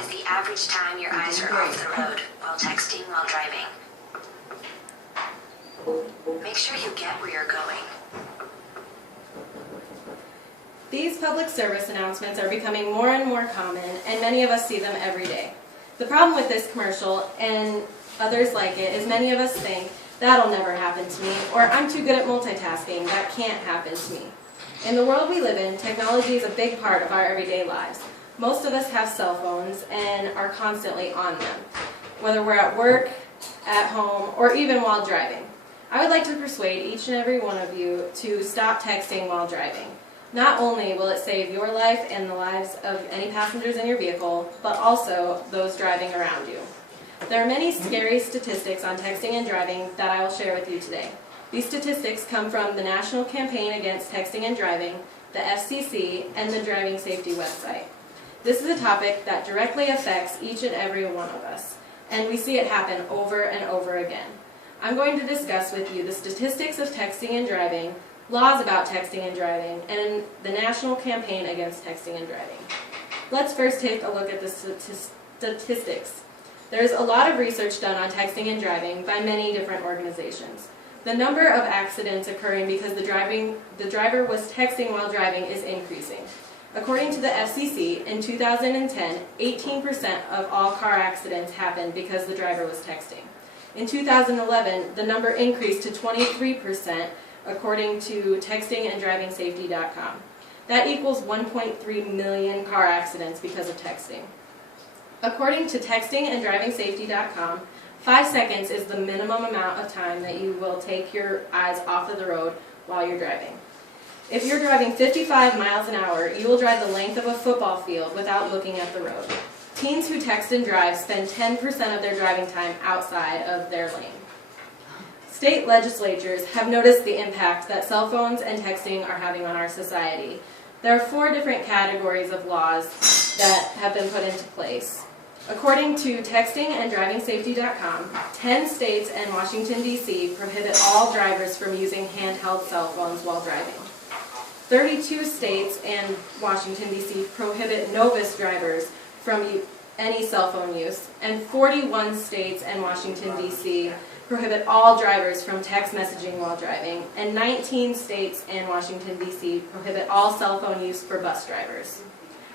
is the average time your eyes are off the road while texting while driving. Make sure you get where you're going. These public service announcements are becoming more and more common, and many of us see them every day. The problem with this commercial and others like it is many of us think, that'll never happen to me, or I'm too good at multitasking, that can't happen to me. In the world we live in, technology is a big part of our everyday lives. Most of us have cell phones and are constantly on them, whether we're at work, at home, or even while driving. I would like to persuade each and every one of you to stop texting while driving. Not only will it save your life and the lives of any passengers in your vehicle, but also those driving around you. There are many scary statistics on texting and driving that I will share with you today. These statistics come from the National Campaign Against Texting and Driving, the FCC, and the Driving Safety website. This is a topic that directly affects each and every one of us, and we see it happen over and over again. I'm going to discuss with you the statistics of texting and driving, laws about texting and driving, and the National Campaign Against Texting and Driving. Let's first take a look at the statistics. There's a lot of research done on texting and driving by many different organizations. The number of accidents occurring because the driver was texting while driving is increasing. According to the FCC, in 2010, 18% of all car accidents happened because the driver was texting. In 2011, the number increased to 23%, according to textinganddravingsafety.com. That equals 1.3 million car accidents because of texting. According to textinganddravingsafety.com, 5 seconds is the minimum amount of time that you will take your eyes off of the road while you're driving. If you're driving 55 miles an hour, you will drive the length of a football field without looking at the road. Teens who text and drive spend 10% of their driving time outside of their lane. State legislatures have noticed the impact that cell phones and texting are having on our society. There are 4 different categories of laws that have been put into place. According to textinganddravingsafety.com, 10 states and Washington, D.C. prohibit all drivers from using handheld cell phones while driving. 32 states and Washington, D.C. prohibit novice drivers from any cell phone use, and 41 states and Washington, D.C. prohibit all drivers from text messaging while driving, and 19 states and Washington, D.C. prohibit all cell phone use for bus drivers.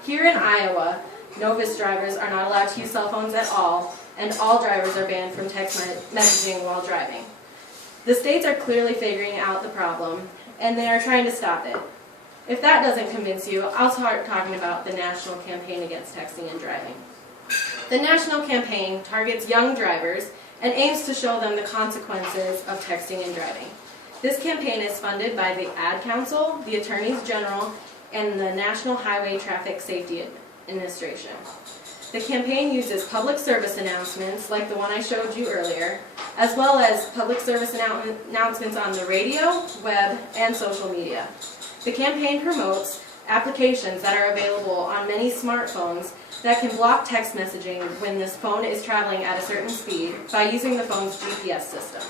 Here in Iowa, novice drivers are not allowed to use cell phones at all, and all drivers are banned from text messaging while driving. The states are clearly figuring out the problem, and they are trying to stop it. If that doesn't convince you, I'll start talking about the National Campaign Against Texting and Driving. The National Campaign targets young drivers and aims to show them the consequences of texting and driving. This campaign is funded by the Ad Council, the Attorneys General, and the National Highway Traffic Safety Administration. The campaign uses public service announcements like the one I showed you earlier, as well as public service announcements on the radio, web, and social media. The campaign promotes applications that are available on many smartphones that can block text messaging when this phone is traveling at a certain speed by using the phone's GPS system.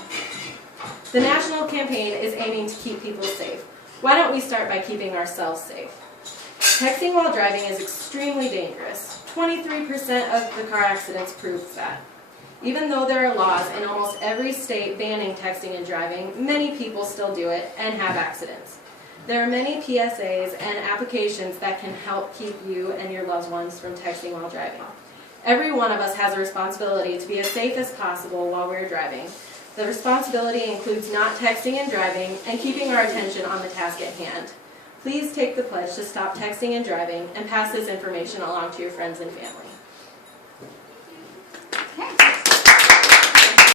The national campaign is aiming to keep people safe. Why don't we start by keeping ourselves safe? Texting while driving is extremely dangerous. 23% of the car accidents prove that. Even though there are laws in almost every state banning texting and driving, many people still do it and have accidents. There are many PSAs and applications that can help keep you and your loved ones from texting while driving. Every one of us has a responsibility to be as safe as possible while we're driving. The responsibility includes not texting and driving and keeping our attention on the task at hand. Please take the pledge to stop texting and driving and pass this information along to your friends and family.